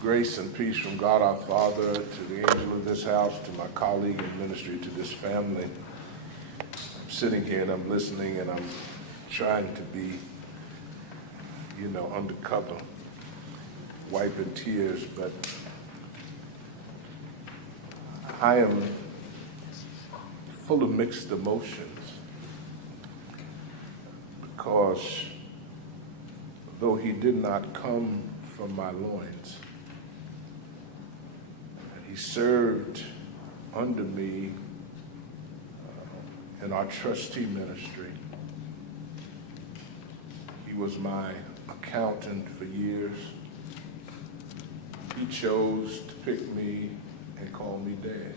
Grace and peace from God our Father, to the angel of this house, to my colleague in ministry, to this family. I'm sitting here and I'm listening and I'm trying to be, undercover, wiping tears, but I am full of mixed emotions because though he did not come from my loins, he served under me in our trustee ministry. He was my accountant for years. He chose to pick me and call me Dad.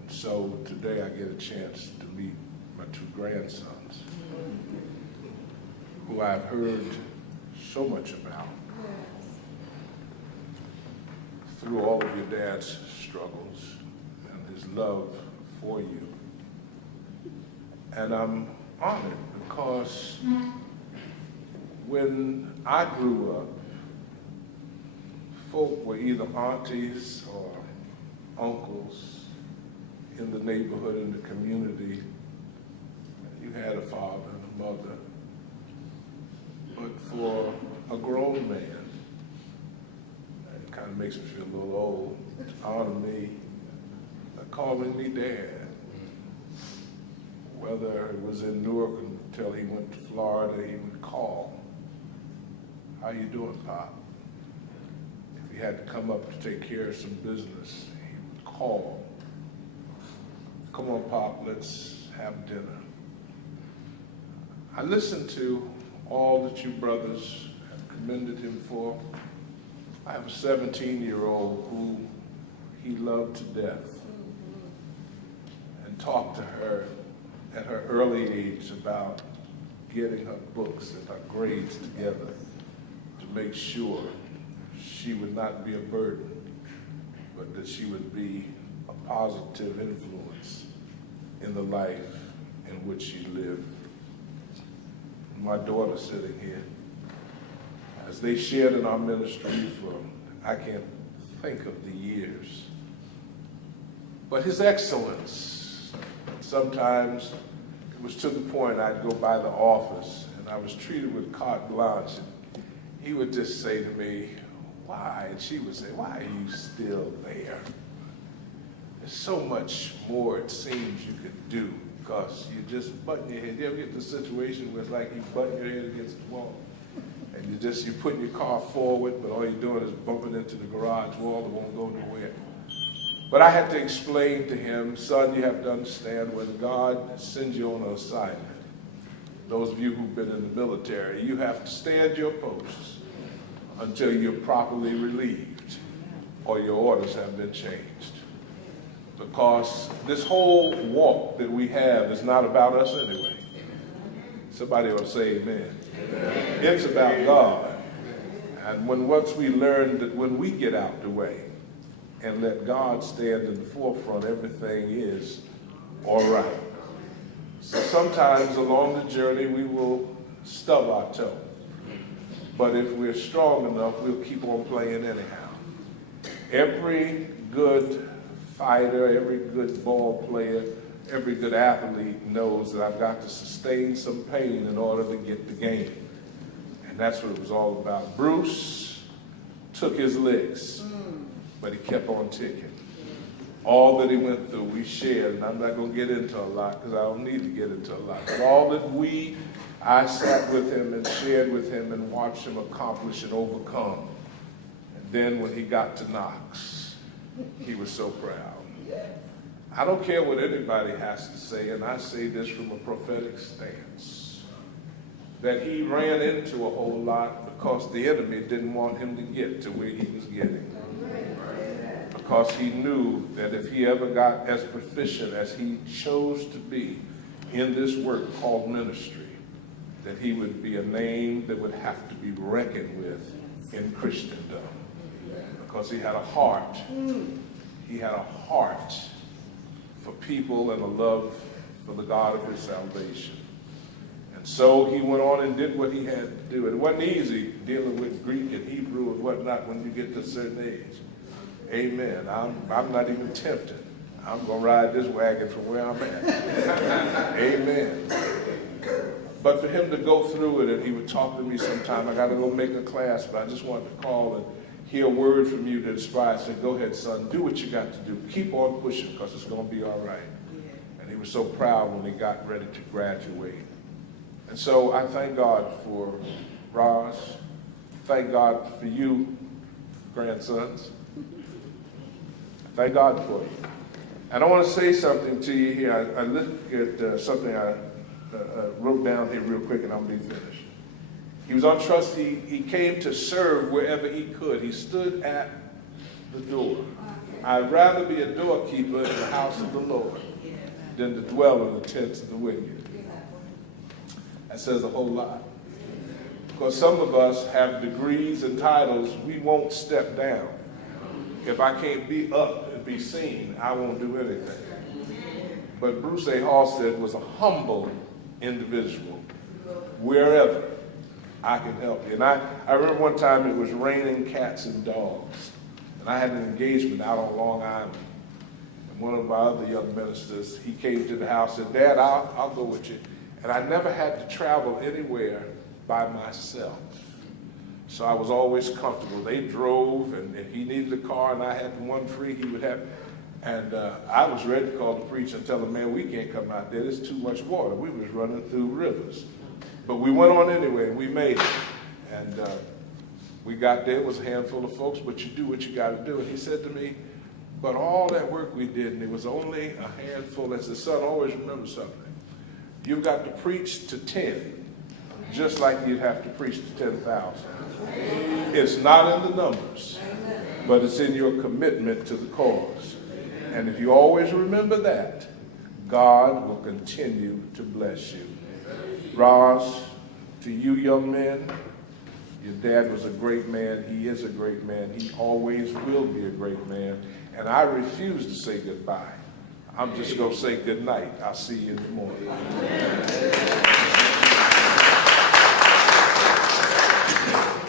And so today I get a chance to meet my two grandsons, who I've heard so much about through all of your dad's struggles and his love for you. And I'm honored because when I grew up, folk were either aunties or uncles in the neighborhood, in the community. You had a father and a mother. But for a grown man, it kind of makes me feel a little old, to honor me, calling me Dad. Whether it was in Newark until he went to Florida, he would call. How you doing, Pop? If he had to come up to take care of some business, he would call. Come on, Pop, let's have dinner. I listened to all that you brothers have commended him for. I have a 17-year-old who he loved to death, and talked to her at her early age about getting her books and her grades together to make sure she would not be a burden, but that she would be a positive influence in the life in which she lived. My daughter sitting here, as they shared in our ministry for, I can't think of the years, but his excellence. Sometimes it was to the point I'd go by the office and I was treated with carte blanche, and he would just say to me, why? And she would say, why are you still there? There's so much more it seems you could do, because you just button your head. You ever get to a situation where it's like you button your head against the wall and you're putting your car forward, but all you're doing is bumping into the garage wall that won't go nowhere. But I had to explain to him, son, you have to understand, when God sends you on an assignment, those of you who've been in the military, you have to stand your posts until you're properly relieved or your orders have been changed. Because this whole walk that we have is not about us anyway. Somebody ought to say amen. Amen. It's about God. And once we learn that when we get out the way and let God stand in the forefront, everything is all right. So sometimes along the journey we will stub our toe. But if we're strong enough, we'll keep on playing anyhow. Every good fighter, every good ball player, every good athlete knows that I've got to sustain some pain in order to get the game. And that's what it was all about. Bruce took his licks, but he kept on ticking. All that he went through, we shared, and I'm not going to get into a lot because I don't need to get into a lot. But all that I sat with him and shared with him and watched him accomplish and overcome. And then when he got to Knox, he was so proud. I don't care what anybody has to say, and I say this from a prophetic stance, that he ran into a whole lot because the enemy didn't want him to get to where he was getting. Because he knew that if he ever got as proficient as he chose to be in this work called ministry, that he would be a name that would have to be reckoned with in Christendom. Because he had a heart. He had a heart for people and a love for the God of his salvation. And And so he went on and did what he had to do. It wasn't easy dealing with Greek and Hebrew and whatnot when you get to a certain age. Amen. I'm not even tempted. I'm going to ride this wagon from where I'm at. Amen. But for him to go through it, and he would talk to me sometime, I got to go make a class, but I just wanted to call and hear a word from you to inspire. I said, go ahead, son, do what you got to do. Keep on pushing because it's going to be all right. And he was so proud when he got ready to graduate. And so I thank God for Roz. Thank God for you, grandsons. Thank God for you. And I want to say something to you here. I looked at something I wrote down here real quick, and I'm going to be finished. He was on trust. He came to serve wherever he could. He stood at the door. I'd rather be a doorkeeper in the house of the Lord than to dwell in the tents of the wicked. That says a whole lot. Because some of us have degrees and titles, we won't step down. If I can't be up and be seen, I won't do anything. But Bruce A. Halstead was a humble individual wherever I can help you. And I remember one time it was raining cats and dogs. And I had an engagement out on Long Island. And one of my other young ministers, he came to the house and said, Dad, I'll go with you. And I never had to travel anywhere by myself. So I was always comfortable. They drove, and if he needed a car and I had one free, he would have. And I was ready to call the preacher and tell him, man, we can't come out there. There's too much water. We was running through rivers. But we went on anyway, and we made it. And we got there. It was a handful of folks, but you do what you got to do. And he said to me, but all that work we did, and it was only a handful. As the son, always remember something. You've got to preach to 10, just like you'd have to preach to 10,000. It's not in the numbers, but it's in your commitment to the cause. And if you always remember that, God will continue to bless you. Roz, to you young men, your dad was a great man. He is a great man. He always will be a great man. And I refuse to say goodbye. I'm just going to say good night. I'll see you in the morning.